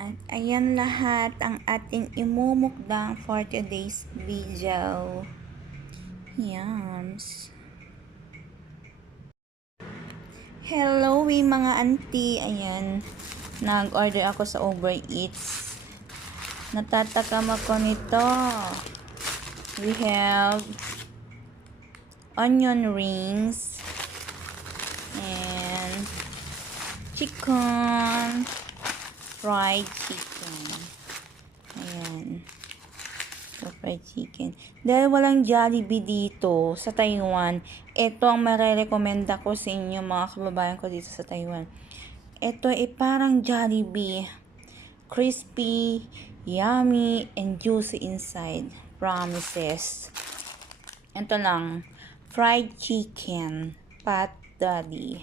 At ayan lahat ang ating imumukbang for today's video. Yums. Hello mga auntie. Ayan. Nag-order ako sa Uber Eats. Natatakam ako nito. We have onion rings and chicken, fried chicken. Ayan. So, fried chicken. Dahil walang Jollibee dito sa Taiwan, ito ang marirekomenda ko sa inyo mga kababayan ko dito sa Taiwan. Ito ay parang Jollibee. Crispy, yummy, and juicy inside. Promises. Ito lang. Fried chicken. Pat Daddy.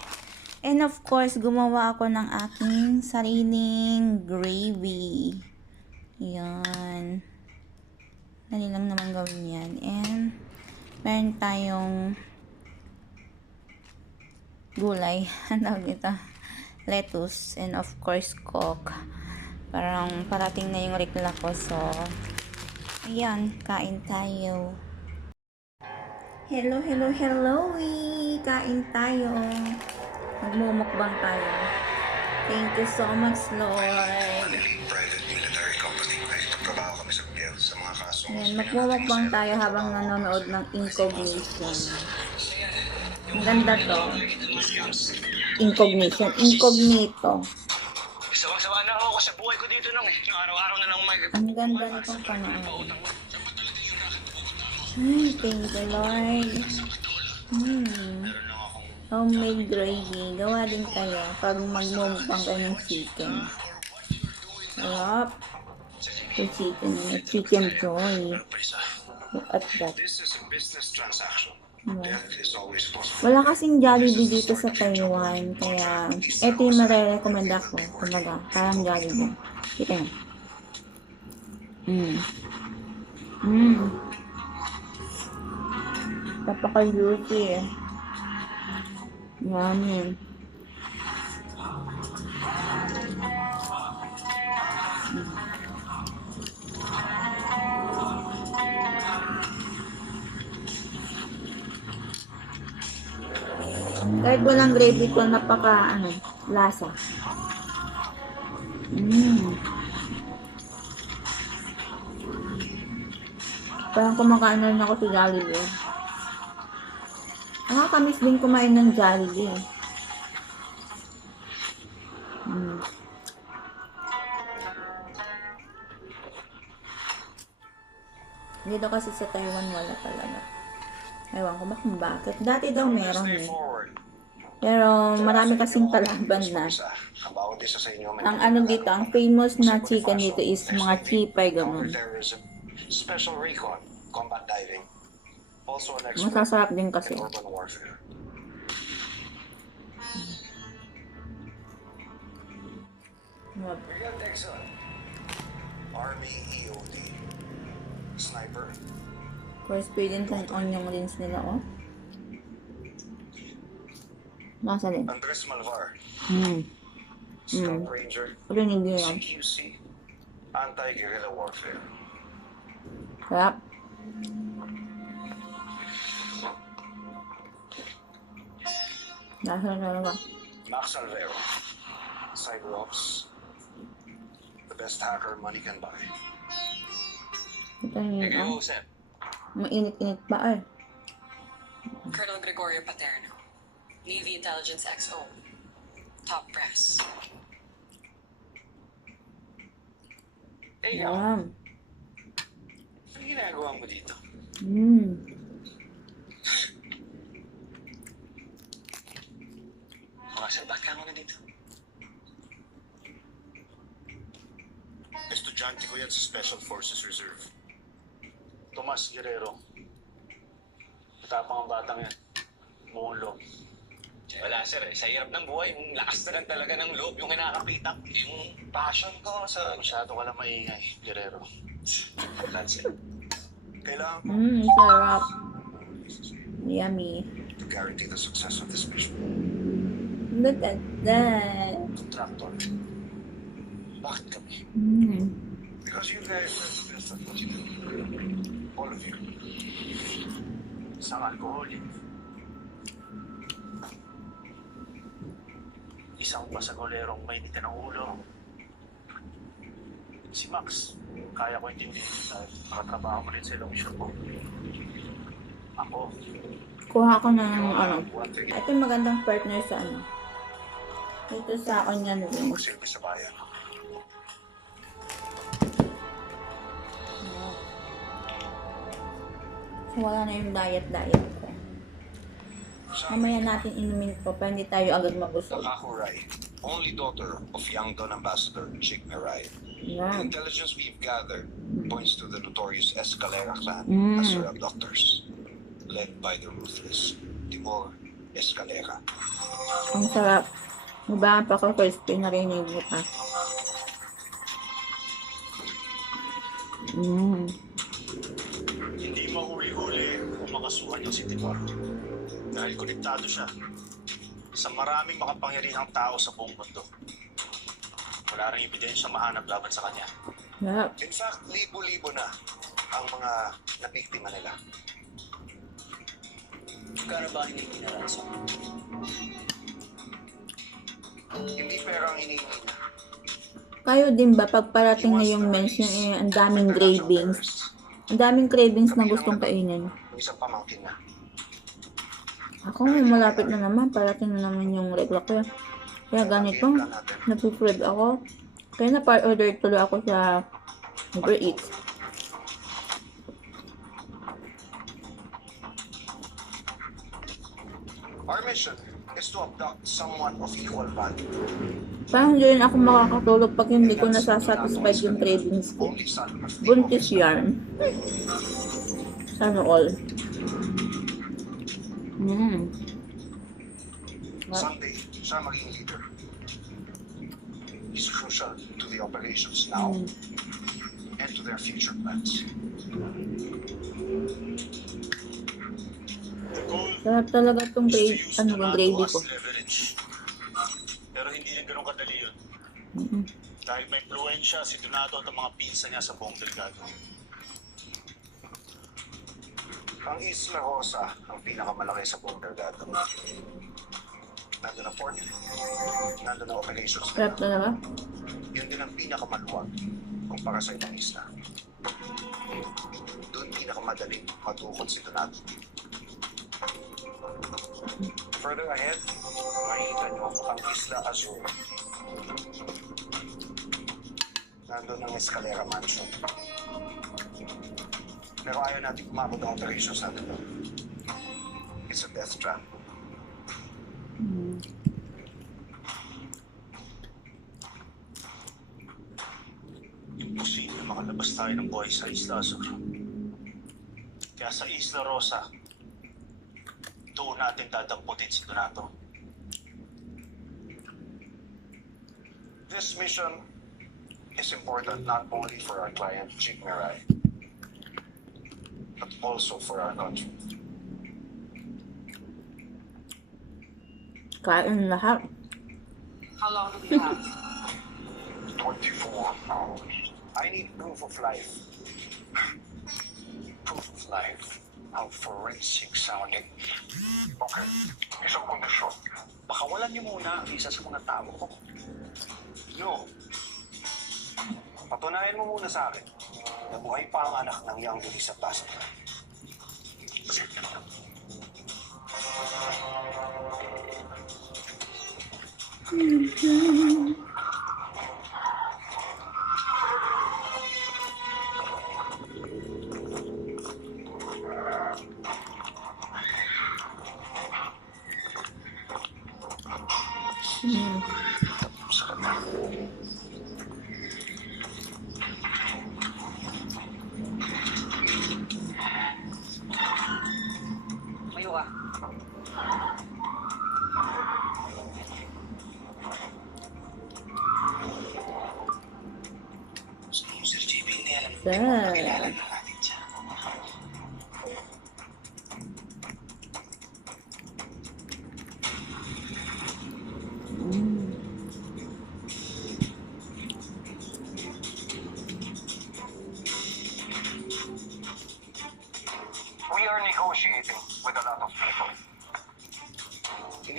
And of course, gumawa ako ng aking sariling gravy. Yan. Dali lang naman gawin yan. And, meron tayong gulay. Ano ito? Lettuce. And of course, coke. Parang parating na yung rekla ko. So, ayan. Kain tayo. Hello. Kain tayo. Magmumukbang tayo. Thank you so much, Lord. Private military company. Nagtatrabaho kami sa gobyerno sa mga kaso. Ayan, magmumukbang tayo habang nanonood ng Incognition. Ang ganda to. Incognition. Incognito. Sawa-sawa na ako sa buhay ko dito nung araw-araw na lang may... Ang ganda nitong panahon. Ay, thank you, Lord. Homemade gravy. Gawa din kayo pag magmumukbang kayo ng chicken. Sarap. Ito chicken. Chicken joy. Look at that. This is a business transaction. No. Death is always possible. Wala kasing Jollibee dito sa Taiwan. Kaya, ito yung marirecommend ako. Kumbaga, parang Jollibee. Kita nyo. Napaka-juicy eh. Yummy. Kahit walang gravy ito, napaka lasa. Parang kumakain na rin ako sa Jollibee. Nakakamiss din kumain ng Jollibee. Dito kasi sa Taiwan wala talaga. Ewan ko ba kung bakit. Dati daw meron Stay eh. forward. Pero marami kasing kalaban na. Ang bawat isa sa inyo may Ang ano dito, ang famous na chicken dito is mga chipay ganun. counterterrorism, special recon, combat diving, also an expert Masasarap din kasi. in urban warfare. Brigadier Dixon, Army EOD, sniper, Crispy din tong onion rings nila, oh. Nasa din. Andres Malvar, Mm. Scout Ranger, Ito hindi yan. CQC, anti-guerrilla warfare. Sarap. Nasa na talaga. Max Alvero, cyber ops, the best hacker money can buy. Ito yun, oh. Sir. Mainit-init pa, eh. Colonel Gregorio Paterno, Navy Intelligence XO, top brass. Hey, Yan. ano ginagawa mo dito? Mga sir, ba't ka mo na dito? Estudyante ko yan sa Special Forces Reserve. Tomas Guerrero. Matapang ang batang yan. Muulong. Wala sir, sa hirap ng buhay, yung lakas na lang talaga ng loob, yung kinakapitak, yung passion ko sa... Masyado ka lang maingay, Guerrero. That's it. Kailangan ko Sarap. Yummy. to guarantee the success of this mission. Look at that. Contractor. Bakit kami? Because you guys are the best at what you do. All of you. Isang alcoholic. Isang basagolerong may nita ng ulo. Si Max, kaya ko intindihin dahil nakatrabaho ko rin sa ilong shop ko. Ako, Kuha ko na ng ano. one thing, Ito yung magandang partner sa ano. Ito sa akin yan rin. magsilbi sa bayan. So, wala na yung diet ko. Mamaya natin inumin ko para hindi tayo agad mabusog. Nakahuray, only daughter of young Don Ambassador Jig Mirai. The Yan. intelligence we've gathered points to the notorious Escalera clan Mm. as her abductors, led by the ruthless Timur Escalera. Ang sarap. Diba? Paka-crispy na rin yung buka. Hindi mahuli-huli kung makasuhan yung si Timor. Dahil konektado siya sa maraming makapangyarihang tao sa buong mundo. Wala rin ebidensya mahanap laban sa kanya. Sarap. In fact, libo-libo na ang mga nabiktima nila. Kano ba hindi na ransom? Hindi perang hinihingi na. Kayo din ba, pag parating na yung mention, ang daming cravings. Ang daming cravings na gustong kainin. Yung isang pamangkin na. Ako, malapit na naman. Parating na naman yung regla ko. Kaya ganito, napipreg ako. Kaya na-order tuloy ako sa Uber Eats. Our mission is to abduct someone of equal value. Parang hindi rin ako makakatulog pag hindi ko nasasatisfied yung cravings ko. Only son of Timur. Buntis yarn. Sana all. Someday, siya maging leader. He's crucial to the operations now and to their future plans. The goal Sarap talaga itong is to gravy, use ano Donato bang gravy as ko. leverage. Pero hindi rin ganun kadali yun. Dahil may influensya si Donato at ang mga pinsa niya sa buong delegado. Ang Isla Rosa ang pinakamalaki sa buong Delgado. Nandun ang port, nandun ang operations Sarap nila. talaga. Yun din ang pinakamaluwag kumpara sa ibang isla. Doon pinakamadaling matukod si Donato. Further ahead, makikita nyo ang Isla Azul. Nandun ang Escalera Mansion. Pero ayaw natin umabot ang operations natin doon. It's a death trap. Imposible makalabas tayo ng buhay sa Isla Azul. Kaya sa Isla Rosa, doon natin dadamputin si Donato. This mission is important not only for our client, Jig Mirai, but also for our country. Kain lahat. How long do we have? 24 hours. I need proof of life. Proof of life. Ang forensic sounding. Okay. Isang kondisyon. Pakawalan niyo muna ang isa sa mga tao ko. No. Patunayan mo muna sa akin na buhay pa ang anak ng young Luisa Plaza. Sarap na. Mayo ka. Sir JB, hindi alam mo. Sarap. Kilala na natin siya.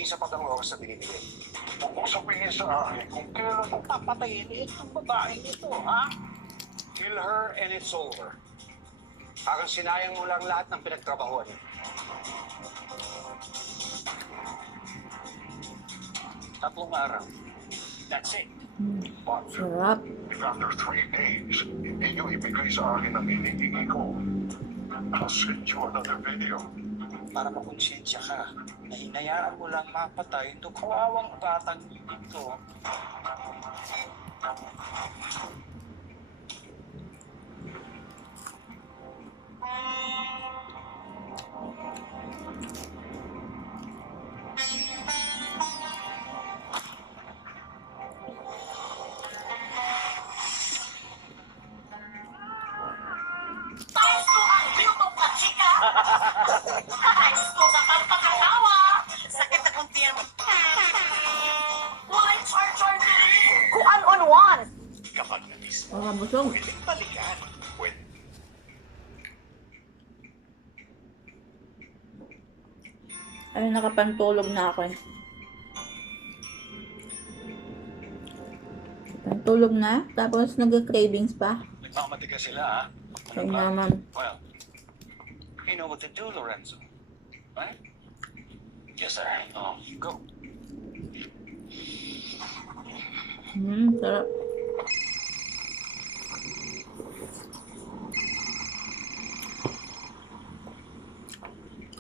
sapat ang oras na binibigay. Huwag mong sabihin sa akin kung kailan mo papatayin itong babaeng ito, ha? Kill her and it's over. Parang sinayang mo lang lahat ng pinagtrabahuan niya. Tatlong araw. That's it. But Sarap. if after 3 days, hindi nyo ibigay sa akin ang hinihingi ko, I'll send you another video. Para makonsensya ka na hinayaan mo lang mapatay itong kawawang batang ito. Ayos ko ang YouTube na chika! Ayos ko sa pagpapatawa! Sakit na kong tiyan. Why char-char dili? Kuan on one! Kapag na-miss, Makabusog. pwedeng balikan. Pwede. Ay, nakapantulog na ako eh. Pantulog na, tapos nag-cravings pa. Nagmamatigas sila, ha? Kaya naman. Well, you know what to do, Lorenzo. Right? Yes, sir. Oh, go. Sarap.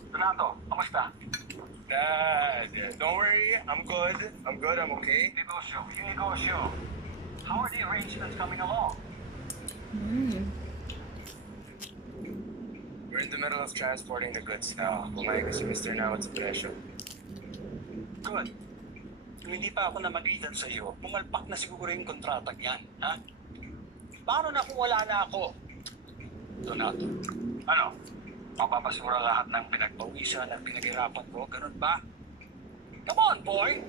Renato, kamusta? Dad, don't worry. I'm good. I'm okay. Negosyo, yung negosyo. How are the arrangements coming along? We're in the middle of transporting the goods now. Kumain kasi Mr. Nawat sa presyo. Good. Kung hindi pa ako namagitan sa iyo, pumalpak na siguro yung kontratang yan, ha? Paano na kung wala na ako? Donato, ano? Mapapasura lahat ng pinagpawisan at pinaghirapan ko, ganun ba? Come on, boy!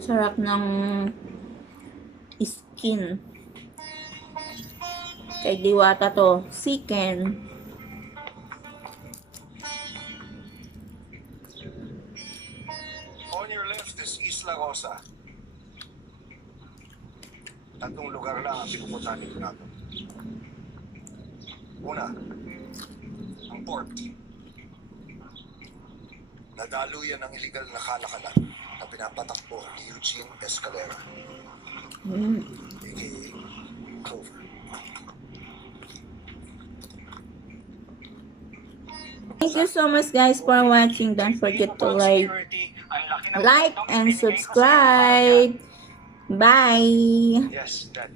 Sarap ng skin. Kay Diwata to. Chicken. On your left is Isla Rosa. Tatlong lugar lang ang pinupuntahan ni Renato. Una, ang port. Nadaluyan ng illegal na kalakalan na pinapatakbo ni Eugene Escalera, aka Clover. Thank you so much guys for watching. Don't forget to like and subscribe. Bye! Yes, Dad.